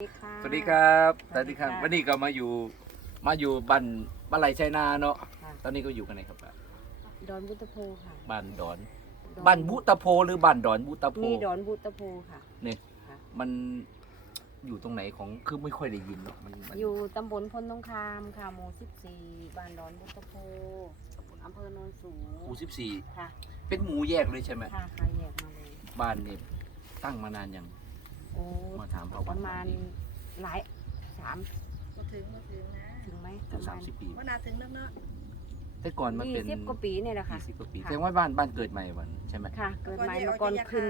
สวัสดีค่ะสวัสดีครับสวัสดีค่ะวันนี้ก็มาอยู่ มาอยู่บ้านบ้านไรชัยนาเนาะค่ะตอนนี้ก็อยู่กันไหนครับดอนบุตโพค่ะ บ้านดอนดอบ้านบุตะโพหรือบ้านดอนบุตะโพนี่ดอนบุตโพค่ะนี่ค่ะมันอยู่ตรงไหนของ คือไม่ค่อยได้ยินเนาะ มันมันอยู่ตำบลพลตรงคามค่ะหมู่14บ้านดอนบุตโพอำเภอโนนสูงหมู่สิบสี่ค่ะ เป็นหมู่แยกเลยใช่ไหมค่ะค่ะแยกมาเลย บ้านนี่ตั้งมานานยังโอ้มาถามประปวัติระมาณบ้นนี้หลายสามมาถึงมาถึงนะถึงไหมปถึระงมาสามณสิบปีว่านาถึงแล้วเนาะแต่ก่อนมันยี่เป็นสิบกว่าปีเนี่ยแหละค่ะ ยี่สิบกว่าปีค่ะแต่ว่าบ้านบ้านเกิดใหม่วันใช่ไหมค่ะ เกิดใหม่มาก่อนขึ้น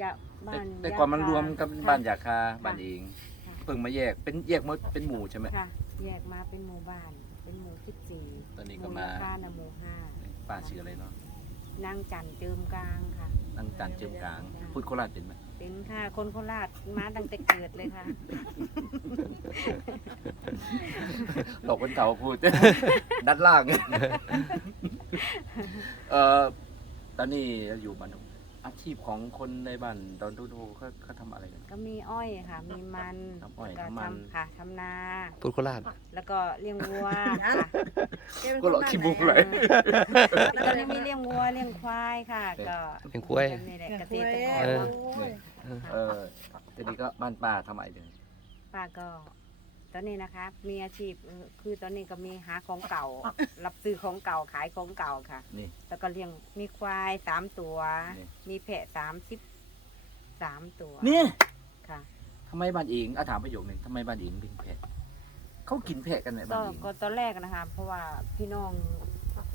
จะบ้าแต่นแต่ก่อนมันรวมกับค่ะ บ้านยาคาบ้านเองค่ะ เพิ่งมาแยกเป็นแยกมาเป็นหมู่ใช่ไหมค่ะแยกมาเป็นหมู่บ้าน เป็นหมู่14ตอนนี้หก็มู่มายาคานะหมู่ห้า ป้าชื่ออะไรเนาะนางจันเจิมกลางค่ะ นั่งจันเจิมกลางจ้ะพูดโคราชเป็นไหมเป็นค่ะคนโคราชมาตั้งแต่เกิดเลยค่ะ หลอกคนเก่าพูด ด้านล่าง เอ่อตอนนี้เราอยู่บ้าน อาชีพของคนในบ้านดอนทุโทเขาเขาทำอะไรกัน ก็มีอ้อยค่ะ มีมันทำอ้อยแล้วก็ทำมันทำค่ะทำนา พูดโคราช แล้วก็เลี้ยงวัวค่ะก็หลอกขี้มุกเลยตอนนี้มีเลี้ยงวัวเลี้ยงควายค่ะ ก็เลี้ยงกล้วยนี่แหละเกษตรกเอรอเนี่ยเออทีนี้ก็บ้านป้าทำอะไรกันป้าก็ ตอนนี้นะคะมีอาชีพเอ่อคือตอนนี้ก็มีหาของเก่า รับซื้อของเก่าขายของเก่าค่ะ นี่ แล้วก็เลี้ยงมีควายสามตัว นี่ มีแพะสามสิบสามตัวเนี่ยค่ะทำไมบ้านเองอาถามประโยคหนึ่งทำไมบ้านเองเป็นแพะเขากินแพะกันไหนบ้าก็นเองก็ตอนแรกนะคะ เพราะว่าพี่น้อง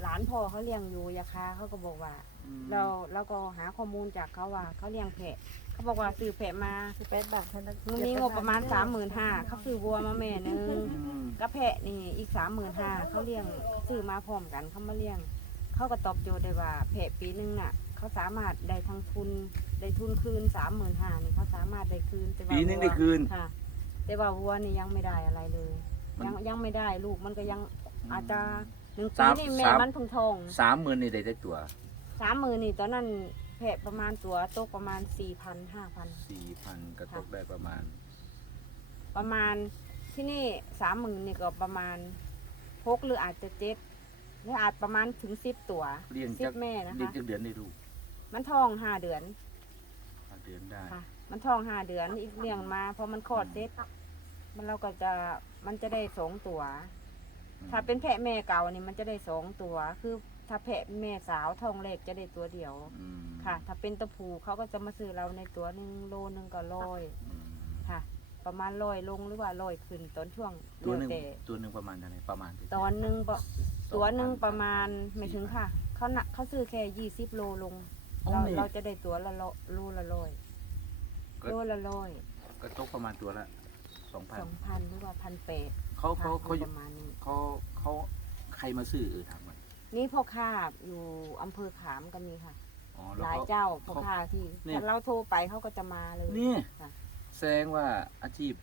หลานพ่อเขาเลี้ยงอยู่ยาคาเขาก็บอกว่าอืมเราเราก็หาข้อมูลจากเขาว่าเขาเลี้ยงแพะเขาบอกว่าซื้อแพะมาคือเป็นแบบพนักมันมีงบประมาณสามหมื่นห้าเขาซื้อวัวมาแม่หนึงอืมก็แพะนี่อีกสามหมื่นห้าเขาเลี้ยงซื้อมาพร้อมกันเขามาเลี้ยง เขาก็ตอบโจทย์ได้ว่าแพะปีนึงน่ะ เขาสามารถได้ทั้งทุนได้ทุนคืนสามหมื่นห้านี่เขาสามารถได้คืนแต่ว่าปีนึงได้คืนค่ะ แต่ว่าวัวนี่ยังไม่ได้อะไรเลยมันยังยังไม่ได้ลูกมันก็ยังอาจจะ หนึ่งปีสามนี่แม่สาม มันเพึ่งทองสามหมื่นนี่ได้ได้ตัวสามหมื่นนี่ตอนนั้นแพะประมาณตัวตกประมาณสี่พันห้าพันสี่พันกระทบได้ประมาณประมาณที่นี่สามหมื่นนี่ก็ประมาณหกหรืออาจจะเจ็ดหรืออาจประมาณถึงสิบตัวเลี้ยงสิจับกแม่นะเลี้ยงคะจักเดือนได้ลูกมันท้องห้าเดือนห้าเดือนได้ค่ะ มันท้องห้าเดือนอีกเลี้ยงมาพอมันคลอดเสร็จมันเราก็จะมันจะได้สองตัว ถ้าเป็นแพะแม่เก่านี่มันจะได้สองตัว คือถ้าแพะแม่สาวท้องเล็กจะได้ตัวเดียว อืมค่ะ ถ้าเป็นตะผูเขาก็จะมาซื้อเราในตัวหนึ่งโลหนึ่งก็ร้อยอืมค่ะ ประมาณร้อยลงหรือว่าร้อยขึ้นตอนช่วงตัวหนึ่งเแต่ตัวหนึ่งประมาณเท่าไหร่ประมาณตอนหนึ่งปะตัวหนึ่งประมาณ4,000ไม่ถึงค่ะเขาหนักเขาซื้อแค่ยี่สิบโลลง อ๋อเรานี่ เราจะได้ตัวละโลโลละร้อยก็ โลละร้อยก็ตกประมาณตัวละ สองพันสองพันหรือว่าพันแปดเขาเขาเขาประมาณนี้เขาเขาใครมาซื้อเออถามก่อนนี่พ่อค้าอยู่อำเภอขามก็มีค่ะอ๋อหแล้วลายเขาเจ้าพ่อค้าที่เนี่ย ถ้าเราโทรไปเขาก็จะมาเลยนี่ค่ะ แสดงว่าอาชีพ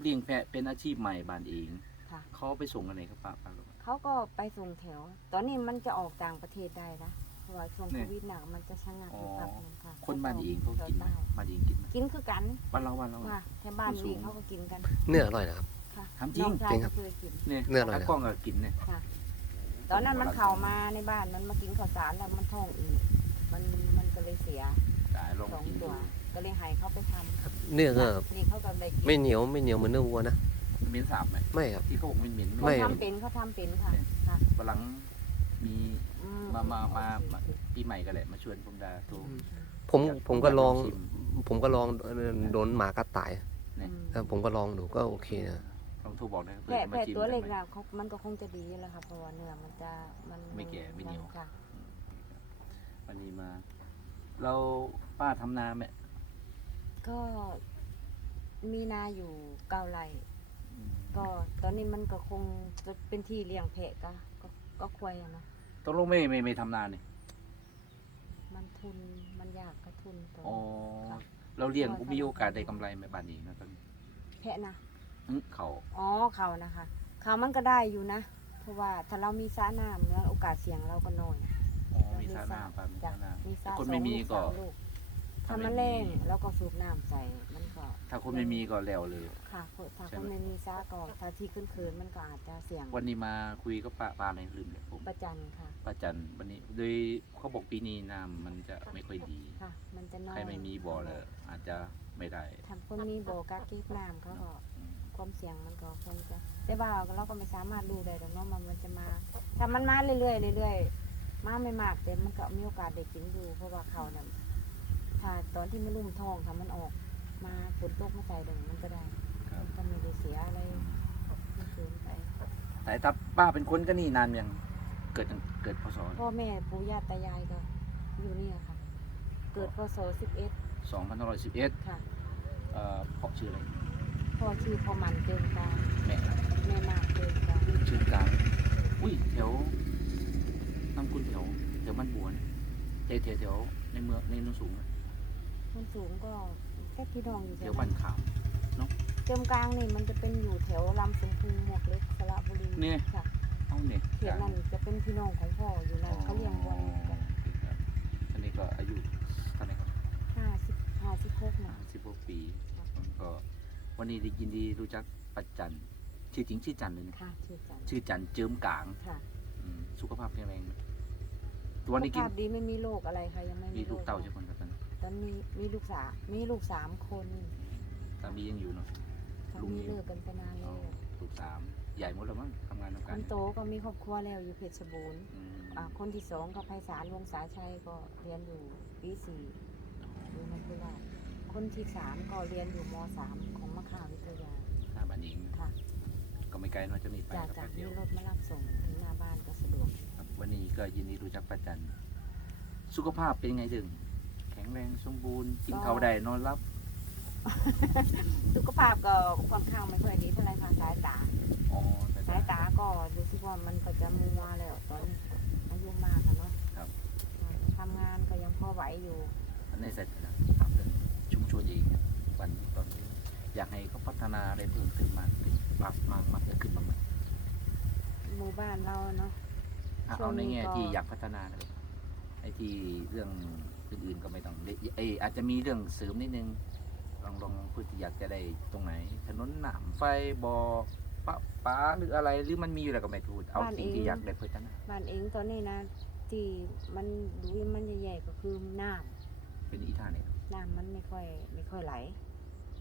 เลี้ยงแพะเป็นอาชีพใหม่บ้านเองค่ะ เขาไปส่งกันไหนครับป้าป้ารู้ไหมเขาก็ไปส่งแถว ตอนนี้มันจะออกต่างประเทศได้นะเพราะ ว่าช่วงเนี่โคยวิดหนักมันจะชะงักอยู่อ๋อครับนึงค่ะคนบ้านเองเขากินไหมใต้บ้านเองกินไหมกินคือกันบ้านเราบ้านเราค่ะแถวบ้านสูนี่งเขาก็กินกันเนื้ออร่อยนะครับค่ะถามจริงน้อชายจริงครัก็บเคยกินเนี่ยเนื้ออร่อยตานะกล้องก็กินเนี่ยค่ะตอนนั้นมันเข้ามาในบ้านมันมากินข้าวสารแล้วมันท้องอืดมันมันก็เลยเสียตายลองสองกินตัดูวก็เลยให้เขาไปทำเนื้อก็นี่เขาก็เลยกินไม่เหนียวไม่เหนียวเหมือนเนื้อวัวนะเหม็นสาบไหมไม่ครับที่เขาบอกเหม็นๆเขาไม่ทำเป็นเขาทำเป็นค่ะค่ะฝรั่ง มีอืมามามามาปีใหม่กันแหละมาชวนผมดาโทรผมผมก็ลอง ชิมผมก็ลองโดนหมากัดตายอืมแล้วผมก็ลองดูก็โอเคนะลองโทรบอกนะเพื่แผลอจะแผมาลชิมตัวเล็กกันไหมนะเขามันก็คงจะดีแหล้วค่ะเพราะว่าเนื้อมันจะมันไม่แก่ไม่เหนียวค่ะวันนี้มา เราป้าทำนาไหมก็มีนาอยู่เก้าไร่ก็ตอนนี้มันก็คงจะเป็นที่เลี้ยงแพะก็ก็ก็ควายอะนะ ตกลงไม่ไม่ไม่ทำนาเนี่ยมันทุนมันยากก็ทุนตัวอ๋อค่ะเราเลี้ยงมีโอกาสได้กำไรไหมบ้านเองนะตอนนี้แพะนะอื้อเขาอ๋อเขานะคะเขามันก็ได้อยู่นะ เพราะว่าถ้าเรามีสระน้ำแล้วโอกาสเสี่ยงเราก็น้อย อ๋อมีซาหน้าป้ามีจ้ะซาหน้ามีสระคนสองไม่มีลูก็สามลูก ถ้ามันแรงแล้วก็สูบน้ำใส่มันก็ถ้าคนไม่มีก็แล้วเลย ค่ะถ้าใช่คไหมนไม่มีซ่าก็ถ้าที่ขึ้นคืนมันก็อาจจะเสี่ยงวันนี้มาคุยก็ป้าป้าในลืมเลยผมประจันค่ะป้าจันวันนี้โดยเขาบอกปีนี้น้ำมันจะไม่ค่อยดีค่ะ มันจะน้อยใครไม่มีบ่อเลยอาจจะไม่ได้ทำคนมีบ่อกักเก็บน้ำเขาก็อืมความเสี่ยงมันก็คงจะแต่ว่าเราก็ไม่สามารถรู้ได้หรอกเนาะมันมันจะมา ถ้ามันมาเรื่อยๆเรื่อยๆมาไม่มากแต่มันก็มีโอกาสได้กินอยู่เพราะว่าเขาเนี่ย ถ้าตอนที่มันรุ่มท้องถ้ามันออก มาฝนตกมาใส่ดงมันก็ได้ครับ มันก็ไม่ได้เสียอะไรไม่เกินไปแต่ถ้าป้าเป็นคนก็นี่นานยังเกิดเกิดพศพ่อแม่ปู่ย่าตายายก็อยู่เนี่ยค่ะ เกิดพศสิบเอ็ด2511ค่ะ เอ่อเพาะชื่ออะไรพ่อชื่อพ่อมันเจิมกลางแม่ล่ะแม่มากเจิมกลางชื่อกลางอุ้ยแถวน้ำกุนแถวแถวบ้านบัวเนี่ยแถวแถวแถวในเมืองในโนนสูงอะมัน สูงก็แค่พี่น้องอยู่แถแถววบ้านั้นนขาวเจิมกลางนี่มันจะเป็นอยู่แถวลำสมพูหมวกเล็กสระบุรีเนี่ยค่ะเอาเนี่ยเขตนั้นจะเป็นพี่น้องของพ่ออยู่นั่นเขาเลี้ยงวัวอยู่กันครับอันนี้ก็อายุเท่าไหร่ครับห้าสิบห้าสิบหกนะสิบหกปีมันก็ วันนี้ได้ยินดีรู้จักปัจจันชื่อจริงชื่อจันเลยนะค่ะชื่อจันชื่อจันเจิมกลางค่ะอืมสุขภาพแข็งแรงไหมตัวนี้สุขกินภาพดีไม่มีโรคอะไรค่ะยังไม่มีมีลูกเต้าโรใช่ไหมครับตอนนี้ ตอนมีมีลูกสาวมีลูกสามคนสามียังอยู่เนาะสาลุงมีนี่เลิกกันไปนานอ๋แล้อวลูกสามใหญ่หมดแล้วมั้งทำงานทำคการนโตก็มีครอบครัวแล้วอยู่เพชรบูรณ์อืมอ่าคนที่สองก็ไพศาลวงศาชัยก็เรียนอยู่ปีสี่อยู่ในคุราชคนที่สามก็เรียนอยู่มสามของมะขามวิทยาหน้าบ้านเองค่ะ ก็ไม่ไกลเนอะจะมีไปจากครับจากแป๊บเดีมียวรถมารับส่งถึงหน้าบ้านก็สะดวก ครับวันนี้ก็ยินดีรู้จักป้าจัน สุขภาพเป็นไงดึงแข็งแรงสมบูรณ์ กินข้าวได้นอนรับ สุขภาพก็ค่อนข้างไม่ค่อยดีเท่าไหรค่ะสายตาอ๋อแต่สายตาก็รู้สึกว่ามันก็จะมัวแล้วตอนนี้อายุมากแล้วเนาะครับอ่าทำงานก็ยังพอไหวอยู่ในเสร็จแล้วถามเรื่องชุมชนเองเนี่ยวันตอนนี้อยากให้เขาพัฒนาอะไรเพิ่มเติมมากขึ้นปรับมากมากขึ้นบ้างไหมหมู่บ้านเราเนาะอะช่วเอางในนี้แง่ก็ที่อยากพัฒนานะครับไอ้ที่เรื่อง อื่นๆก็ไม่ต้องเอ้ยเอยอาจจะมีเรื่องเสริมนิดนึงลองลองพูดอยากจะได้ตรงไหน ถนนหนามไฟบ่อปะป้าหรืออะไรหรือมันมีอยู่แล้วก็ไม่พูดเอาสิ่งที่อยากได้พัฒนาบ้านเองตอนนี้นะที่มันดูมันแย่ๆก็คือน้เป็นอีท่าเนี่ยำน้ำมันไม่ค่อยไม่ค่อยไหล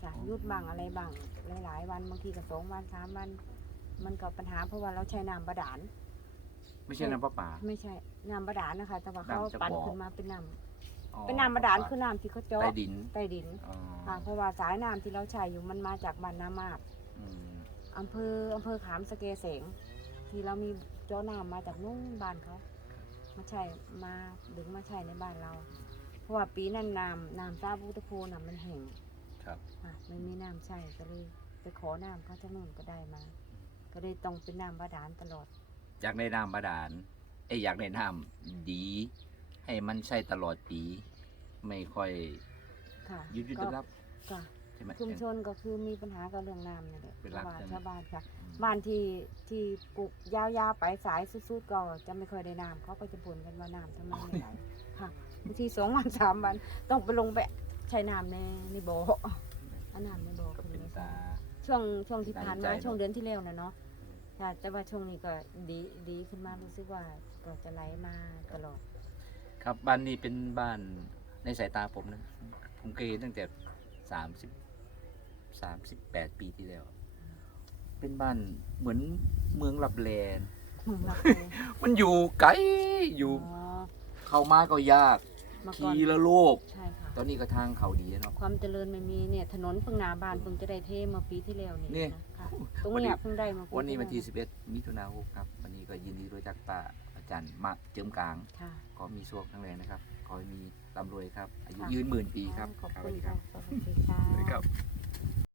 จ้ะอ๋อ หยุดบ้างอะไรบ้างหลาย ๆ วันบางทีก็สองวันสามวัน มันก็ปัญหาเพราะว่าเราใช้น้ำบาดาล ไม่ใช่น้ำประปา ไม่ใช่น้ำบาดาลนะคะ แต่ว่าเขาน้ำจากปั่นบ่อ ขึ้นมาเป็นน้อ๋อำ เป็นน้ำบาดาลคือน้ำที่เขาเจาะใต้ดินใต้ดินอ๋อค่ะเพราะว่าสายน้ำที่เราใช้อยู่มันมาจากบ้านน้ำมากอืมอำเภออำเภอขามสะเกเสงที่เรามีเจ้าน้ำมาจากนู่นบ้านเขามาใช่มาดึงมาใช้ในบ้านเรา เพราะว่าปีนั้นน้ำน้ำซาบูตะโพน่ะมันแห้งครับค่ะไม่มีน้ำใช้ก็เลยไปขอน้ำเขาจากนู่นก็ได้มา ก็เลยต้องเป็นน้ำบาดาลตลอด อยากได้น้ำบาดาลเอ้ยอยากได้น้ำดี ให้มันใช้ตลอดปี ไม่ค่อยค่ะหยุดหยุดก็รับค่ะใช่ไหม ชุมชนก็คือมีปัญหากับเรื่องน้ำนี่แหละเป็นเพหลักราะว่าใช่ไหม ชาวบ้านค่ะบ้านที่ที่ปลูกยาวๆไปสายสุดๆก็จะไม่ค่อยได้น้ำเขาก็จะบ่นกันว่าน้ำทำไมไม่ไหลค่ะบางทีสองวันสามวันต้องไปลงไปใช้น้ำในในบ่อเอาน้ำในบ่อก็ขึ้นเป็นมาตา ช่วงช่วงที่ผ่านน่ามาเห็นใจเนอะช่วงเดือนที่แล้วนะเนาะค่ะแต่ว่าช่วงนี้ก็ดีดีขึ้นมารู้สึกว่าก็จะไหลมาตลอด ครับบ้านนี้เป็นบ้านในสายตาผมนะ ผมเคยเห็นตั้งแต่สามสิบสามสิบแปดปีที่แล้ว เป็นบ้านเหมือนเมืองลับแลนรักเลยมันอยู่ไกลอยู่อ๋อเข้ามาก็ยากเมื่อก่อนทีละโลก ใช่ค่ะ ตอนนี้ก็ทางเขาดีเนาะ ความเจริญไม่มีเนี่ยถนนเพิ่งหนาบานเพิ่งจะได้เทเมื่อปีที่แล้วนี่นี่ นะค่ะตรงเนี้ยเพิ่งได้เมื่อปีวันนี้วันที่แล้ว11มิถุนายนครับ วันนี้ก็ยินดีรู้จักป้า อาจารย์มาเจิมกลาง ค่ะขอมีโชคทั้งแรงนะครับ ขอให้มีร่ำรวยครับ อายุค่ะ ยืนหมื่นปีครับขอบสคุวัสณดีคค่ะรับ สวัสดีค่ะ สวัสดีครับ